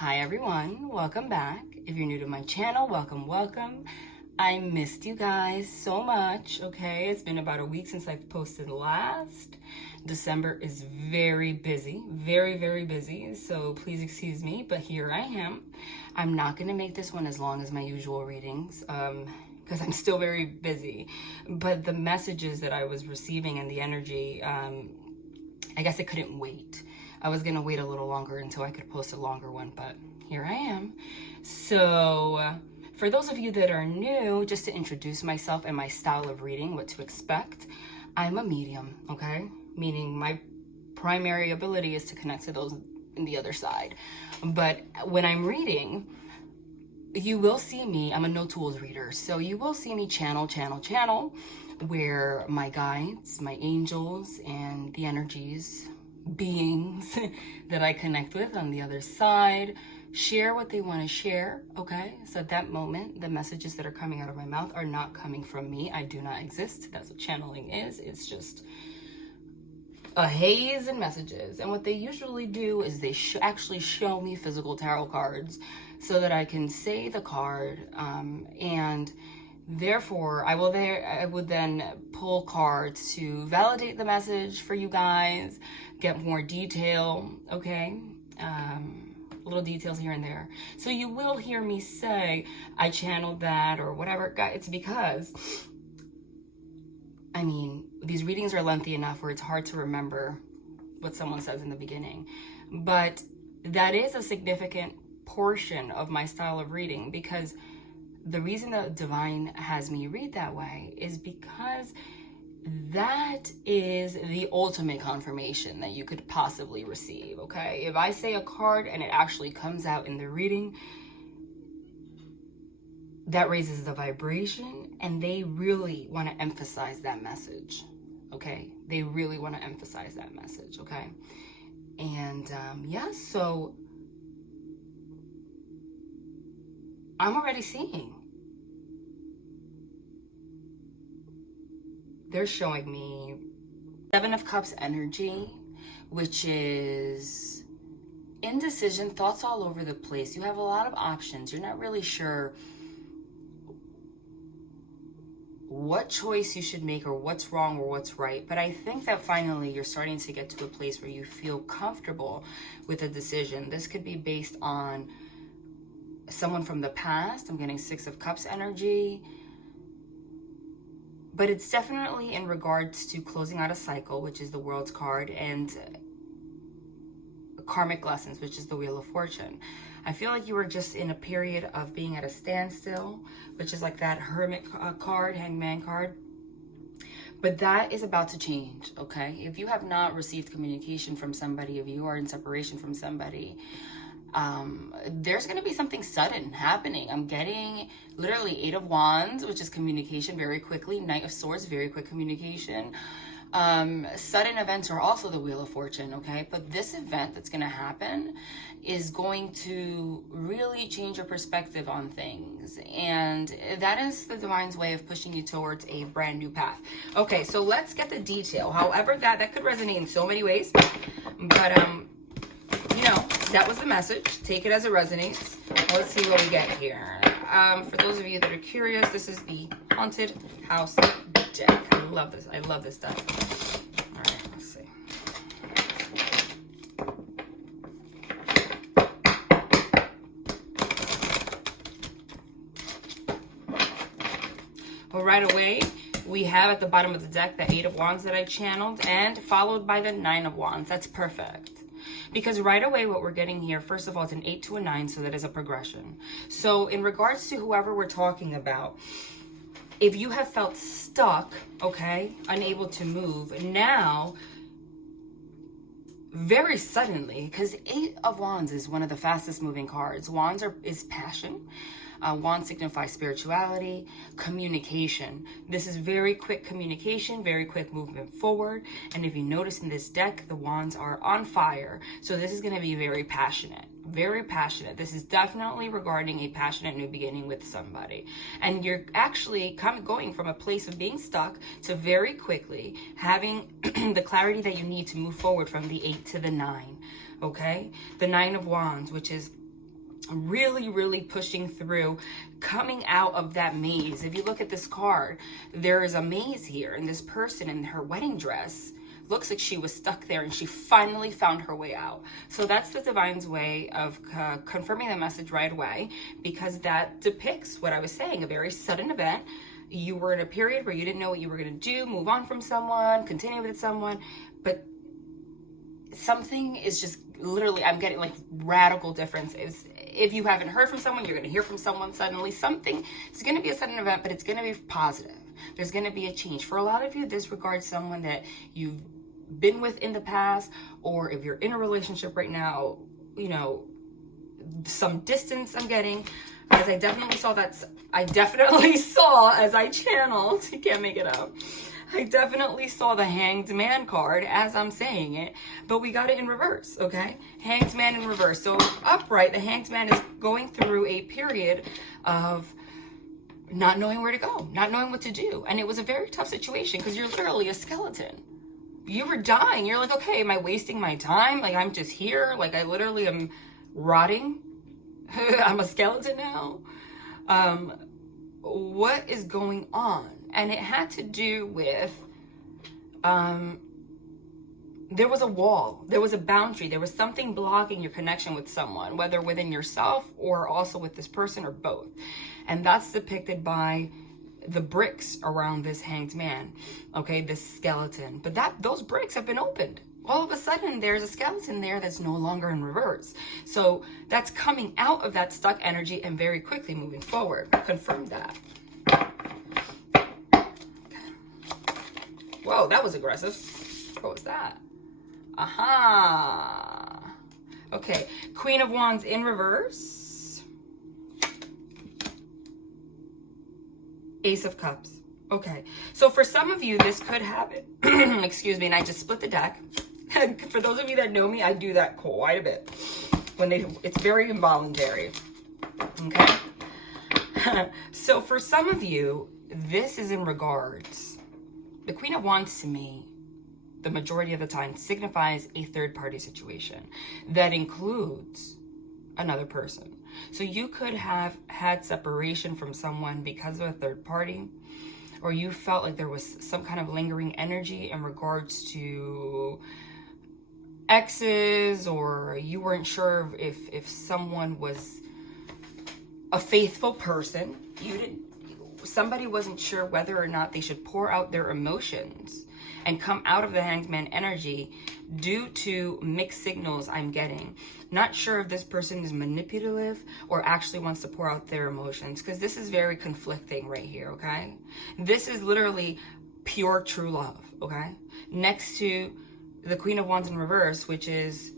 Hi everyone, welcome back. If you're new to my channel, welcome. I missed you guys so much, okay? It's been about a week since I've posted last. December is very busy, very busy, so please excuse me, but here I am. I'm not gonna make this one as long as my usual readings, because I'm still very busy, but the messages that I was receiving and the energy, I guess it couldn't wait. I was gonna wait a little longer until I could post a longer one, but here I am. So for those of you that are new, just to introduce myself and my style of reading, what to expect, I'm a medium, okay? Meaning my primary ability is to connect to those in the other side. But when I'm reading, you will see me, I'm a no tools reader, so you will see me channel, where my guides, my angels, and the energies, beings that I connect with on the other side share what they want to share, okay? So at that moment, the messages that are coming out of my mouth are not coming from me. I do not exist. That's what channeling is. It's just a haze in messages. And what they usually do is they actually show me physical tarot cards so that I can say the card, and therefore I would then pull cards to validate the message for you guys, get more detail, okay? Little details here and there. So you will hear me say, I channeled that or whatever. It's because, I mean, these readings are lengthy enough where it's hard to remember what someone says in the beginning. But that is a significant portion of my style of reading, because the reason that Divine has me read that way is because that is the ultimate confirmation that you could possibly receive, okay? If I say a card and it actually comes out in the reading, that raises the vibration, and they really want to emphasize that message, okay? They really want to emphasize that message, okay? And yeah, so I'm already seeing. They're showing me Seven of Cups energy, which is indecision, thoughts all over the place. You have a lot of options. You're not really sure what choice you should make or what's wrong or what's right. But I think that finally you're starting to get to a place where you feel comfortable with a decision. This could be based on someone from the past. I'm getting Six of Cups energy. But it's definitely in regards to closing out a cycle, which is the World's card, and karmic lessons, which is the Wheel of Fortune. I feel like you were just in a period of being at a standstill, which is like that Hermit card, Hangman card. But that is about to change, okay? If you have not received communication from somebody, if you are in separation from somebody, there's going to be something sudden happening. I'm getting literally Eight of Wands, which is communication very quickly. Knight of Swords, very quick communication. Sudden events are also the Wheel of Fortune, okay? But this event that's going to happen is going to really change your perspective on things. And that is the Divine's way of pushing you towards a brand new path. Okay, so let's get the detail. However, that could resonate in so many ways. But, you know, that was the message. Take it as it resonates. Let's see what we get here. For those of you that are curious, this is the Haunted House deck. I love this. I love this deck. All right, let's see. Well, right away, we have at the bottom of the deck the Eight of Wands that I channeled, and followed by the Nine of Wands. That's perfect. Because right away what we're getting here, first of all, it's an 8 to a 9, so that is a progression. So in regards to whoever we're talking about, if you have felt stuck, okay, unable to move, now, very suddenly, because Eight of Wands is one of the fastest moving cards. Wands is passion. Wands signify spirituality, communication. This is very quick communication, very quick movement forward. And if you notice in this deck, the wands are on fire. So this is going to be very passionate. Very passionate. This is definitely regarding a passionate new beginning with somebody. And you're actually going from a place of being stuck to very quickly having the clarity that you need to move forward from the 8 to the 9. Okay? The Nine of Wands, which is really, really pushing through, coming out of that maze. If you look at this card, there is a maze here, and this person in her wedding dress looks like she was stuck there and she finally found her way out. So that's the divine's way of confirming the message right away, because that depicts what I was saying, a very sudden event. You were in a period where you didn't know what you were going to do, move on from someone, continue with someone, but something is just literally, I'm getting like radical differences. If you haven't heard from someone, you're going to hear from someone suddenly. Something, it's going to be a sudden event, but it's going to be positive. There's going to be a change. For a lot of you, this regards someone that you've been with in the past, or if you're in a relationship right now, you know, some distance I'm getting, as I definitely saw as I channeled, you can't make it up. I definitely saw the Hanged Man card as I'm saying it, but we got it in reverse, okay? Hanged Man in reverse. So upright, the Hanged Man is going through a period of not knowing where to go, not knowing what to do. And it was a very tough situation because you're literally a skeleton. You were dying. You're like, okay, am I wasting my time? Like, I'm just here. Like, I literally am rotting. I'm a skeleton now. What is going on? And it had to do with, there was a wall, there was a boundary, there was something blocking your connection with someone, whether within yourself or also with this person or both. And that's depicted by the bricks around this Hanged Man, okay, this skeleton. But those bricks have been opened. All of a sudden, there's a skeleton there that's no longer in reverse. So that's coming out of that stuck energy and very quickly moving forward. Confirm that. Whoa, that was aggressive. What was that? Aha. Okay, Queen of Wands in reverse. Ace of Cups. Okay, so for some of you, this could happen. Excuse me, and I just split the deck. For those of you that know me, I do that quite a bit. It's very involuntary. Okay? So for some of you, this is in regards. The Queen of Wands to me, the majority of the time, signifies a third-party situation that includes another person. So you could have had separation from someone because of a third party, or you felt like there was some kind of lingering energy in regards to exes, or you weren't sure if someone was a faithful person. Somebody wasn't sure whether or not they should pour out their emotions and come out of the Hanged Man energy due to mixed signals I'm getting. Not sure if this person is manipulative or actually wants to pour out their emotions, because this is very conflicting right here, okay? This is literally pure true love, okay? Next to the Queen of Wands in reverse, which is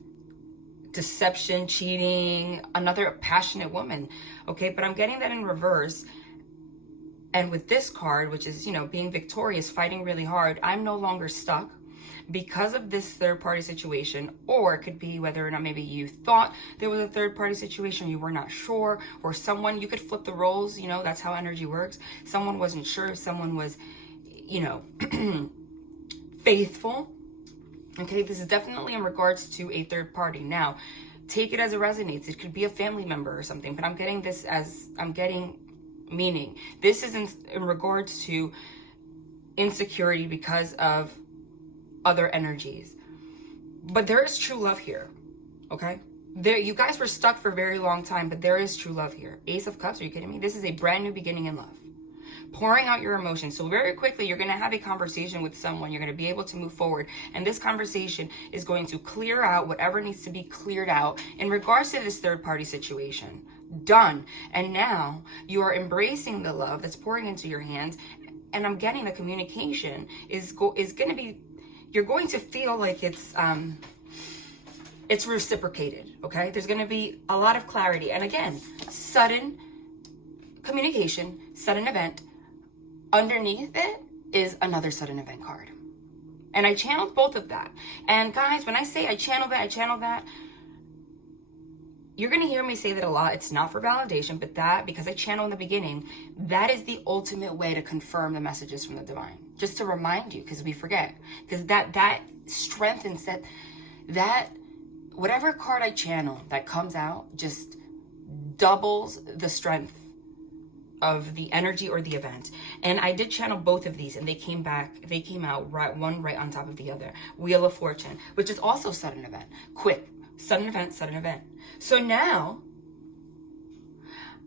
deception, cheating, another passionate woman, okay? But I'm getting that in reverse. And with this card, which is, you know, being victorious, fighting really hard, I'm no longer stuck because of this third-party situation. Or it could be whether or not maybe you thought there was a third-party situation, you were not sure, or someone, you could flip the roles, you know, that's how energy works. Someone wasn't sure if someone was, you know, faithful. Okay, this is definitely in regards to a third party. Now, take it as it resonates. It could be a family member or something, but I'm getting this as, meaning this is in regards to insecurity because of other energies. But there is true love here, okay? You guys were stuck for a very long time, but there is true love here. Ace of Cups, are you kidding me? This is a brand new beginning in love. Pouring out your emotions. So very quickly, you're going to have a conversation with someone. You're going to be able to move forward. And this conversation is going to clear out whatever needs to be cleared out in regards to this third-party situation. Done. And now you are embracing the love that's pouring into your hands. And I'm getting the communication is going to be, you're going to feel like it's reciprocated, okay? There's going to be a lot of clarity. And again, sudden communication, sudden event. Underneath it is another sudden event card. And I channeled both of that. And guys, when I say I channel that, you're going to hear me say that a lot. It's not for validation, but that, because I channel in the beginning, that is the ultimate way to confirm the messages from the divine. Just to remind you, because we forget. Because that strengthens that whatever card I channel that comes out, just doubles the strength of the energy or the event. And I did channel both of these, and they came out one right on top of the other. Wheel of Fortune, which is also sudden event. Quick, sudden event, sudden event. So now,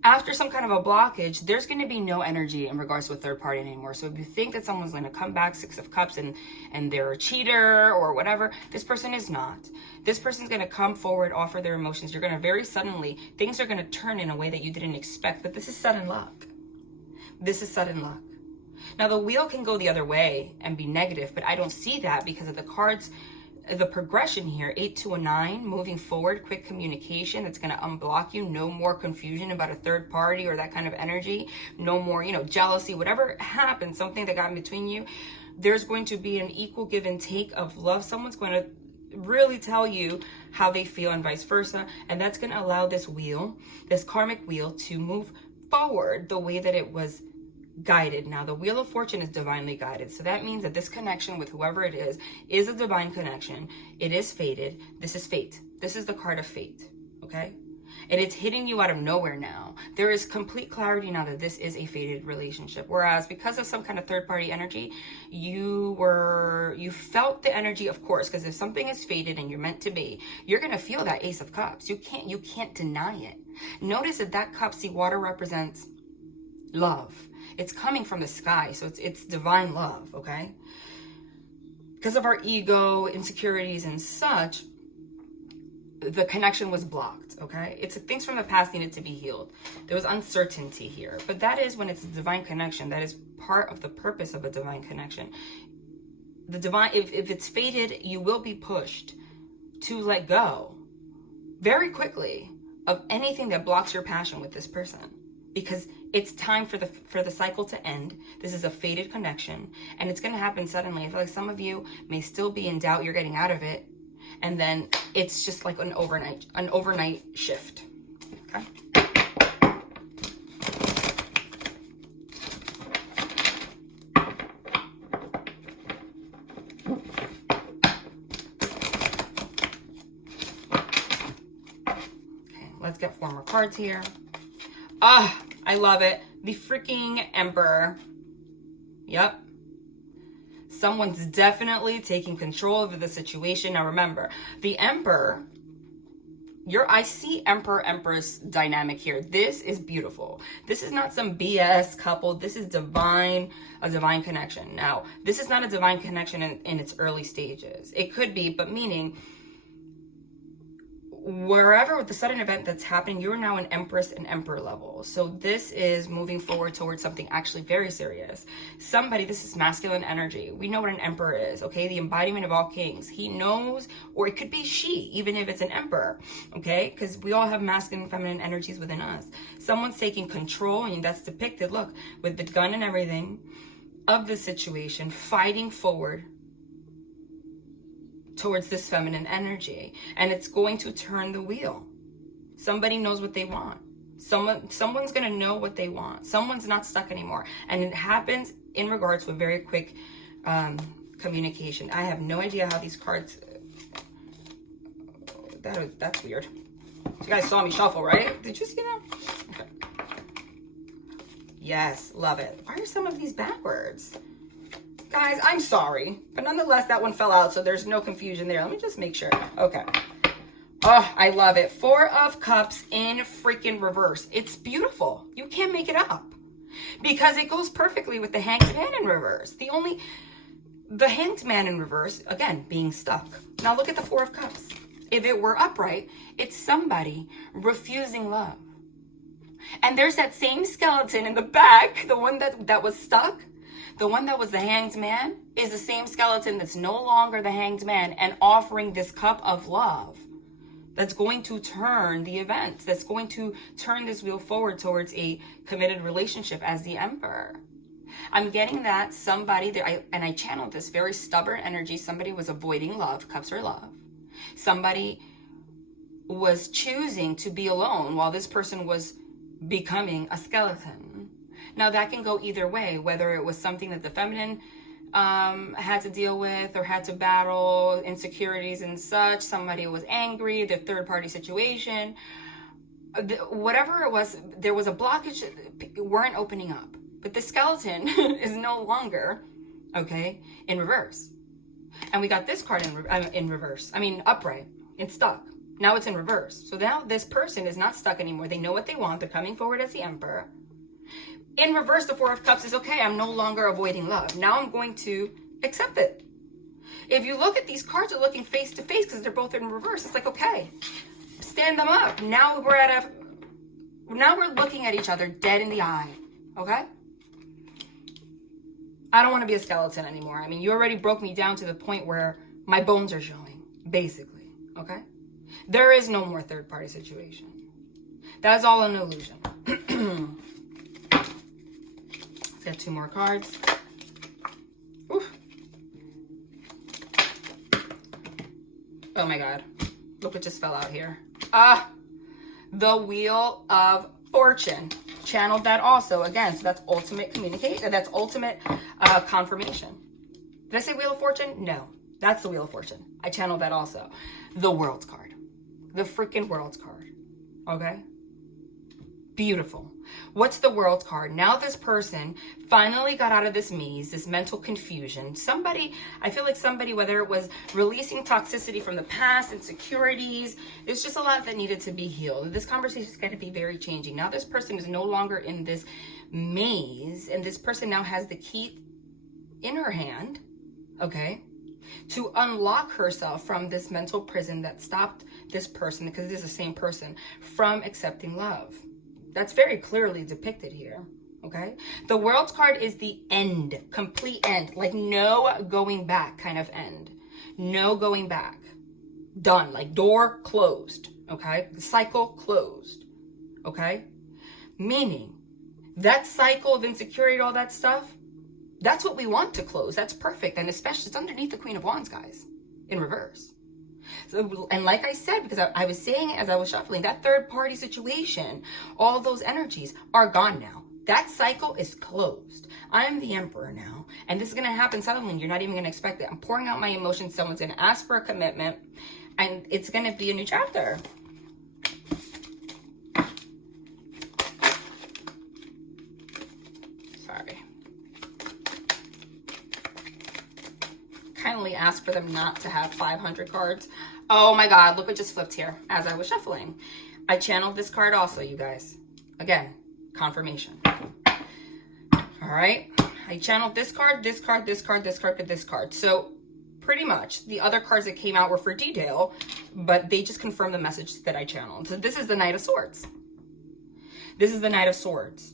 after some kind of a blockage, there's going to be no energy in regards to a third party anymore. So if you think that someone's going to come back, Six of Cups, and they're a cheater or whatever, this person is not. This person's going to come forward, offer their emotions. You're going to very suddenly, things are going to turn in a way that you didn't expect. But this is sudden luck. This is sudden luck. Now, the wheel can go the other way and be negative, but I don't see that because of the cards. The progression here, 8 to a 9, moving forward, quick communication that's going to unblock you. No more confusion about a third party or that kind of energy. No more, jealousy, whatever happened, something that got in between you. There's going to be an equal give and take of love. Someone's going to really tell you how they feel and vice versa. And that's going to allow this wheel, this karmic wheel, to move forward the way that it was guided. Now, the Wheel of Fortune is divinely guided. So that means that this connection with whoever it is a divine connection. It is fated. This is fate. This is the card of fate. Okay? And it's hitting you out of nowhere now. There is complete clarity now that this is a fated relationship. Whereas because of some kind of third party energy, you felt the energy, of course, because if something is fated and you're meant to be, you're going to feel that Ace of Cups. You can't deny it. Notice that cup, see, water represents love. It's coming from the sky, so it's divine love, okay? Because of our ego, insecurities, and such, the connection was blocked, okay? It's things from the past needed to be healed. There was uncertainty here, but that is when it's a divine connection. That is part of the purpose of a divine connection. The divine, if it's fated, you will be pushed to let go very quickly of anything that blocks your passion with this person. Because it's time for the cycle to end. This is a fated connection, and it's going to happen suddenly. I feel like some of you may still be in doubt. You're getting out of it, and then it's just like an overnight shift. Okay. Okay, let's get 4 more cards here. I love it. The freaking Emperor. Yep. Someone's definitely taking control of the situation. Now remember, the Emperor, I see Emperor-Empress dynamic here. This is beautiful. This is not some BS couple. This is a divine connection. Now, this is not a divine connection in its early stages. It could be, but meaning, wherever with the sudden event that's happening, you're now an Empress and Emperor level. So this is moving forward towards something actually very serious. This is masculine energy. We know what an Emperor is, okay? The embodiment of all kings. He knows, or it could be she, even if it's an Emperor, okay? Because we all have masculine and feminine energies within us. Someone's taking control, and that's depicted, look, with the gun and everything, of the situation, fighting forward towards this feminine energy, and it's going to turn the wheel. Somebody knows what they want. Someone's going to know what they want. Someone's not stuck anymore, and it happens in regards to a very quick communication. I have no idea how these cards. That's weird. You guys saw me shuffle, right? Did you see that? Okay. Yes, love it. Why are some of these backwards? Guys, I'm sorry, but nonetheless, that one fell out, so there's no confusion there. Let me just make sure. Okay. Oh, I love it. 4 of Cups in freaking reverse. It's beautiful. You can't make it up because it goes perfectly with the Hanged Man in reverse. The Hanged Man in reverse, again, being stuck. Now look at the 4 of Cups. If it were upright, it's somebody refusing love. And there's that same skeleton in the back, the one that was stuck. The one that was the Hanged Man is the same skeleton that's no longer the Hanged Man and offering this cup of love that's going to turn the events, that's going to turn this wheel forward towards a committed relationship as the Emperor. I'm getting that somebody there, and I channeled this very stubborn energy. Somebody was avoiding love, cups are love. Somebody was choosing to be alone while this person was becoming a skeleton. Now, that can go either way, whether it was something that the feminine had to deal with or had to battle, insecurities and such. Somebody was angry, the third-party situation. whatever it was, there was a blockage, weren't opening up. But the skeleton is no longer, okay, in reverse. And we got this card in reverse. I mean, upright. It's stuck. Now it's in reverse. So now this person is not stuck anymore. They know what they want. They're coming forward as the Emperor. In reverse, the Four of Cups is, okay, I'm no longer avoiding love. Now I'm going to accept it. If you look at these cards, they're looking face to face because they're both in reverse. It's like, okay, stand them up. Now we're looking at each other dead in the eye. Okay? I don't want to be a skeleton anymore. I mean, you already broke me down to the point where my bones are showing, basically. Okay? There is no more third-party situation. That's all an illusion. Let's get 2 more cards. Oof. Oh my God. Look what just fell out here. The Wheel of Fortune. Channeled that also. Again, so that's ultimate communication. That's ultimate confirmation. Did I say Wheel of Fortune? No. That's the Wheel of Fortune. I channeled that also. The World's card. The freaking World's card. Okay? Beautiful. What's the World's card? Now this person finally got out of this maze, this mental confusion. I feel like somebody, whether it was releasing toxicity from the past, insecurities, there's just a lot that needed to be healed. This conversation is going to be very changing. Now this person is no longer in this maze, and this person now has the key in her hand, okay, to unlock herself from this mental prison that stopped this person, because it is the same person, from accepting love. That's very clearly depicted here, okay? The World's card is the end, complete end, like no going back kind of end. No going back. Done, like door closed, okay? The cycle closed, okay? Meaning, that cycle of insecurity, all that stuff, that's what we want to close. That's perfect, and especially it's underneath the Queen of Wands, guys, in reverse. So, and like I said, because I was saying it as I was shuffling, that third party situation, all those energies are gone now. That cycle is closed. I'm the Emperor now. And this is going to happen suddenly. You're not even going to expect it. I'm pouring out my emotions. Someone's going to ask for a commitment. And it's going to be a new chapter. Sorry. Kindly ask for them not to have 500 cards. Oh my God, look what just flipped here as I was shuffling. I channeled this card also, you guys. Again, confirmation. All right. I channeled this card, this card, this card, this card, this card. So pretty much the other cards that came out were for detail, but they just confirmed the message that I channeled. So this is the Knight of Swords. This is the Knight of Swords.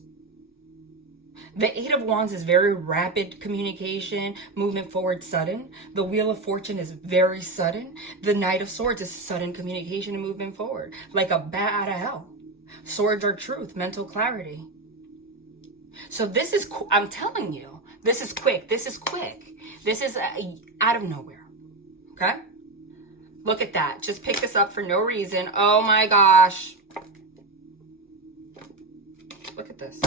The Eight of Wands is very rapid communication, movement forward, sudden. The Wheel of Fortune is very sudden. The Knight of Swords is sudden communication and movement forward, like a bat out of hell. Swords are truth, mental clarity. So this is, I'm telling you, this is quick. This is quick. This is out of nowhere. Okay? Look at that. Just pick this up for no reason. Oh my gosh. Look at this.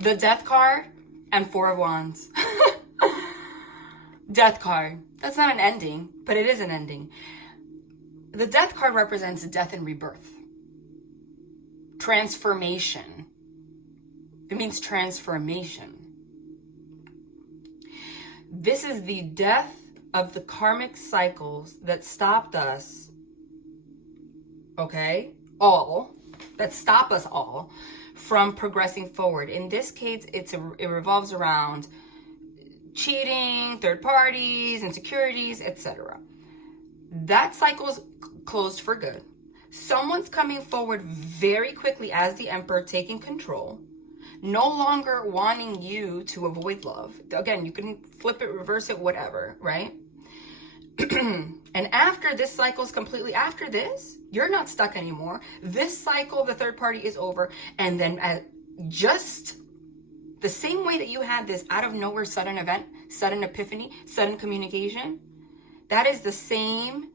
The Death card and Four of Wands. Death card. That's not an ending, but it is an ending. The Death card represents death and rebirth. Transformation. It means transformation. This is the death of the karmic cycles that stopped us, okay, all, that stop us all from progressing forward. In this case, it revolves around cheating, third parties, insecurities, etc. That cycle's closed for good. Someone's coming forward very quickly as the Emperor, taking control, no longer wanting you to avoid love. Again, you can flip it, reverse it, whatever, right? And after this cycle is completely, after this, you're not stuck anymore. This cycle of the third party is over. And then just the same way that you had this out of nowhere sudden event, sudden epiphany, sudden communication, that is the same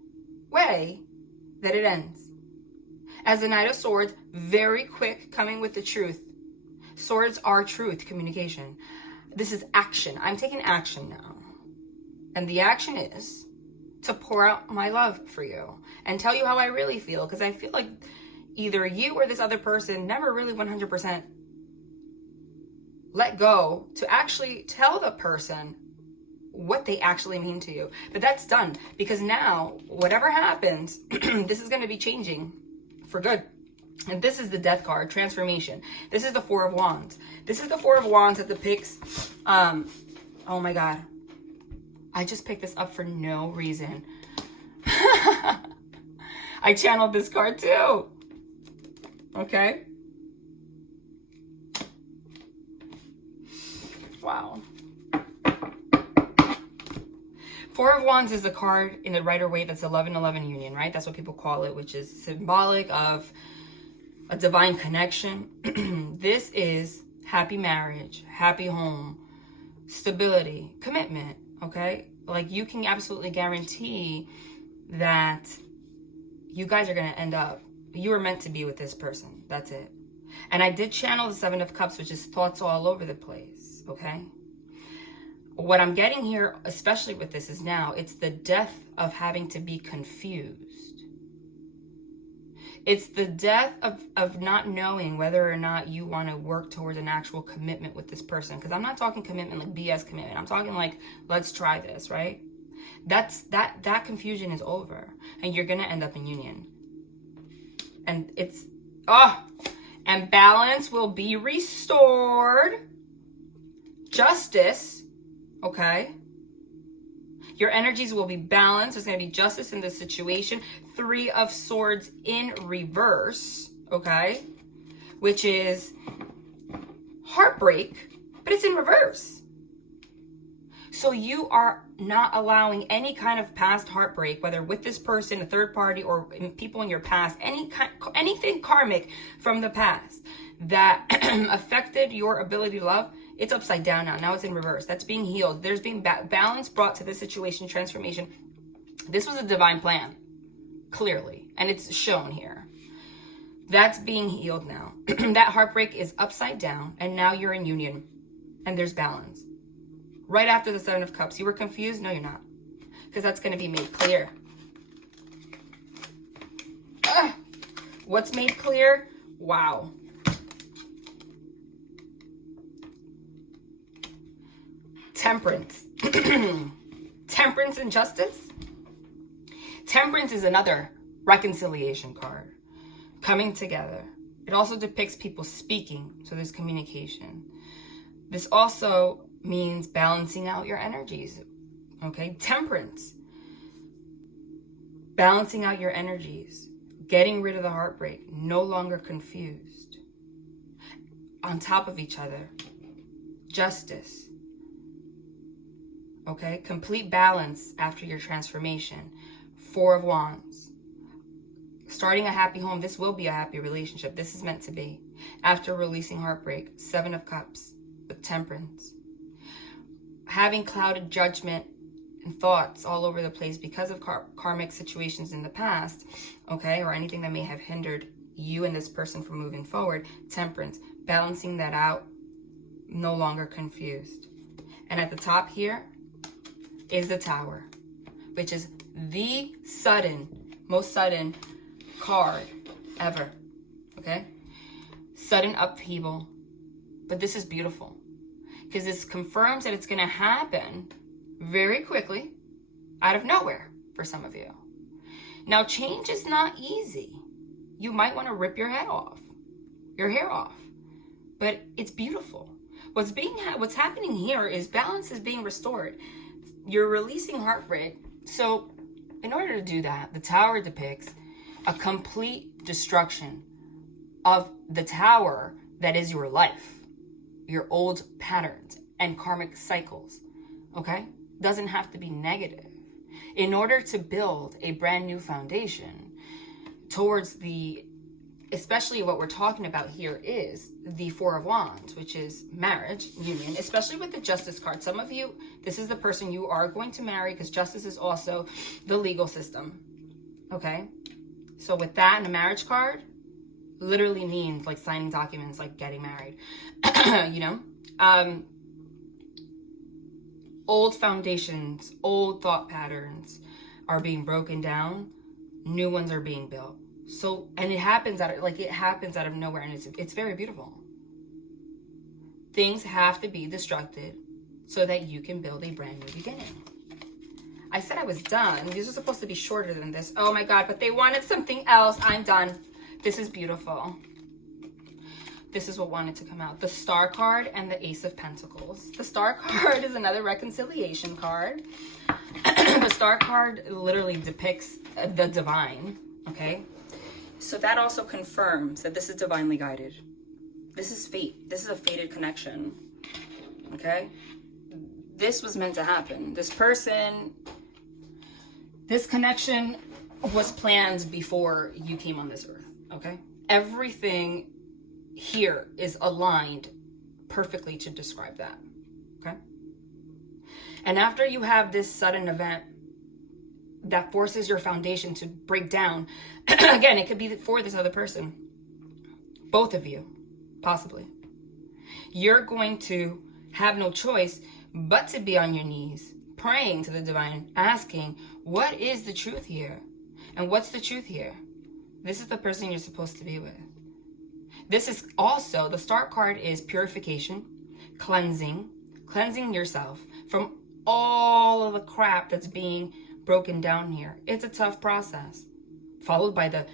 way that it ends. As the Knight of Swords, very quick, coming with the truth. Swords are truth, communication. This is action. I'm taking action now. And the action is to pour out my love for you and tell you how I really feel, because I feel like either you or this other person never really 100% let go to actually tell the person what they actually mean to you. But that's done, because now whatever happens, this is going to be changing for good. And this is the Death card, transformation. This is the Four of Wands. This is the Four of Wands that depicts, oh my God. I just picked this up for no reason. I channeled this card too. Okay. Wow. Four of Wands is the card in the Rider-Waite that's 11-11 union, right? That's what people call it, which is symbolic of a divine connection. This is happy marriage, happy home, stability, commitment, okay? Like, you can absolutely guarantee that you guys are going to end up, you were meant to be with this person. That's it. And I did channel the Seven of Cups, which is thoughts all over the place, okay? What I'm getting here, especially with this, is now it's the death of having to be confused. It's the death of not knowing whether or not you want to work towards an actual commitment with this person. Because I'm not talking commitment like BS commitment. I'm talking like, let's try this, right? That confusion is over. And you're going to end up in union. And it's, and balance will be restored. Justice, okay? Your energies will be balanced. There's going to be justice in this situation. Three of Swords in reverse, okay? Which is heartbreak, but it's in reverse. So you are not allowing any kind of past heartbreak, whether with this person, a third party, or people in your past, anything karmic from the past that affected your ability to love. It's upside down now. Now it's in reverse. That's being healed. There's being balance brought to this situation, transformation. This was a divine plan, clearly, and it's shown here. That's being healed now. That heartbreak is upside down, and now you're in union, and there's balance. Right after the Seven of Cups, you were confused? No, you're not, because that's going to be made clear. What's made clear? Wow. Temperance. Temperance and justice. Temperance is another reconciliation card. Coming together. It also depicts people speaking, so there's communication. This also means balancing out your energies. Okay? Temperance. Balancing out your energies. Getting rid of the heartbreak. No longer confused. On top of each other. Justice. Okay, complete balance after your transformation. Four of Wands. Starting a happy home. This will be a happy relationship. This is meant to be. After releasing heartbreak. Seven of Cups with temperance. Having clouded judgment and thoughts all over the place because of karmic situations in the past. Okay, or anything that may have hindered you and this person from moving forward. Temperance. Balancing that out. No longer confused. And at the top here is the Tower, which is the most sudden card ever, okay? Sudden upheaval, but this is beautiful because this confirms that it's going to happen very quickly out of nowhere for some of you. Now, change is not easy. You might want to rip your hair off, but it's beautiful. What's happening here is balance is being restored. You're releasing heartbreak. So in order to do that, the Tower depicts a complete destruction of the tower that is your life, your old patterns and karmic cycles, okay? Doesn't have to be negative. In order to build a brand new foundation towards especially what we're talking about here is the Four of Wands, which is marriage, union, especially with the Justice card. Some of you, this is the person you are going to marry because justice is also the legal system, okay? So with that and a marriage card, literally means like signing documents, like getting married, you know? Old foundations, old thought patterns are being broken down. New ones are being built. So, and it happens out of nowhere, and it's very beautiful. Things have to be destructed so that you can build a brand new beginning. I said I was done. These are supposed to be shorter than this. Oh my God, but they wanted something else. I'm done. This is beautiful. This is what wanted to come out. The Star card and the Ace of Pentacles. The Star card is another reconciliation card. The Star card literally depicts the divine, okay? So that also confirms that this is divinely guided. This is fate. This is a fated connection, okay? This was meant to happen. This connection was planned before you came on this earth, okay? Everything here is aligned perfectly to describe that, okay? And after you have this sudden event that forces your foundation to break down, again, it could be for this other person, both of you, possibly. You're going to have no choice but to be on your knees, praying to the divine, asking, what is the truth here? And what's the truth here? This is the person you're supposed to be with. This is also, the Star card is purification, cleansing yourself from all of the crap that's being broken down here. It's a tough process. Followed by the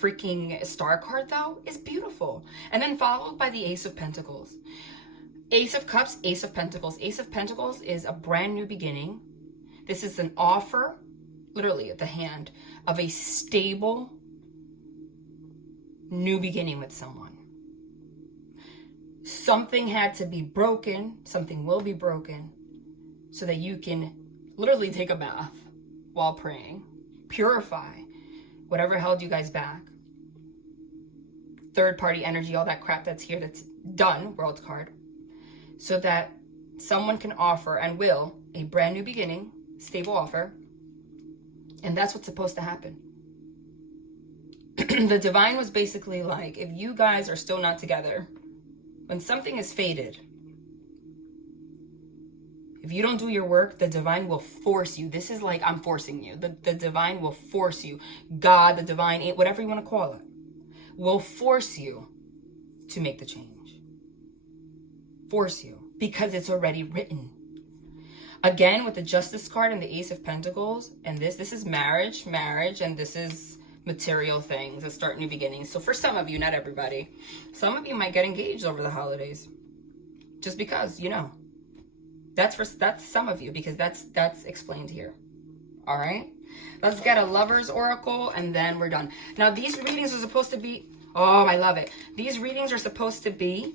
freaking Star card, though, is beautiful. And then followed by the Ace of Pentacles. Ace of Cups, Ace of Pentacles. Ace of Pentacles is a brand new beginning. This is an offer, literally at the hand, of a stable new beginning with someone. Something had to be broken, something will be broken, so that you can literally take a bath while praying, purify whatever held you guys back. Third party energy, all that crap that's here, that's done, World card, so that someone can offer and will a brand new beginning, stable offer, and that's what's supposed to happen. The divine was basically like, if you guys are still not together, when something is fated, if you don't do your work, the divine will force you. This is like, I'm forcing you. The divine will force you. God, the divine, whatever you want to call it, will force you to make the change. Force you, because it's already written. Again, with the Justice card and the Ace of Pentacles, and this is marriage, and this is material things that start new beginnings. So for some of you, not everybody, some of you might get engaged over the holidays, just because, you know. That's some of you, because that's explained here. All right, let's get a Lover's Oracle, and then we're done. Now these readings are supposed to be, oh, I love it. These readings are supposed to be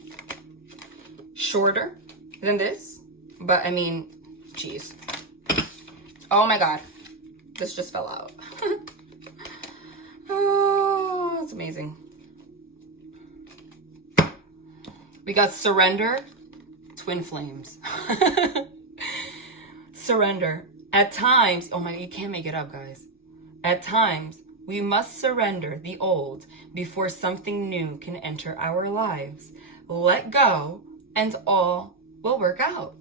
shorter than this, but I mean, geez. Oh my God, this just fell out. Oh, it's amazing. We got Surrender, Twin Flames. Surrender. At times, oh my, you can't make it up, guys. At times, we must surrender the old before something new can enter our lives. Let go and all will work out.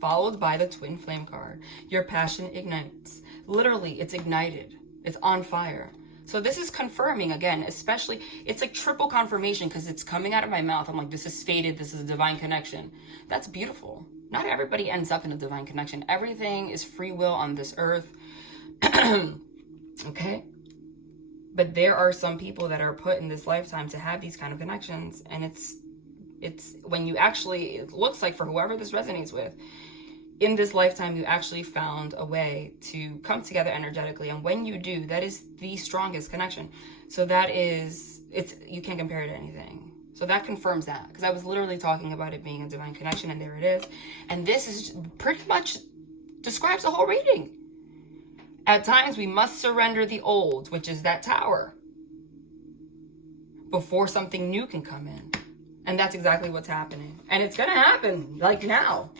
Followed by the Twin Flame card. Your passion ignites. Literally, it's ignited. It's on fire. So this is confirming, again, especially, it's like triple confirmation, because it's coming out of my mouth. I'm like, this is fated. This is a divine connection. That's beautiful. Not everybody ends up in a divine connection. Everything is free will on this earth. Okay? But there are some people that are put in this lifetime to have these kind of connections. And it's when you actually, it looks like for whoever this resonates with, in this lifetime, you actually found a way to come together energetically. And when you do, that is the strongest connection. So that is, you can't compare it to anything. So that confirms that, because I was literally talking about it being a divine connection, and there it is. And this is pretty much describes the whole reading. At times, we must surrender the old, which is that tower, before something new can come in. And that's exactly what's happening. And it's going to happen, like now.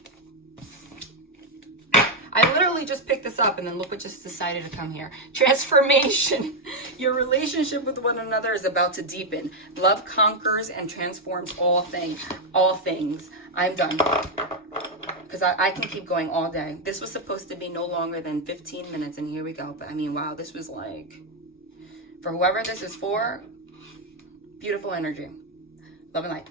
I literally just picked this up, and then look what just decided to come here. Transformation. Your relationship with one another is about to deepen. Love conquers and transforms all things. All things. I'm done. Because I can keep going all day. This was supposed to be no longer than 15 minutes, and here we go. But I mean, wow, this was like, For whoever this is for, beautiful energy. Love and light.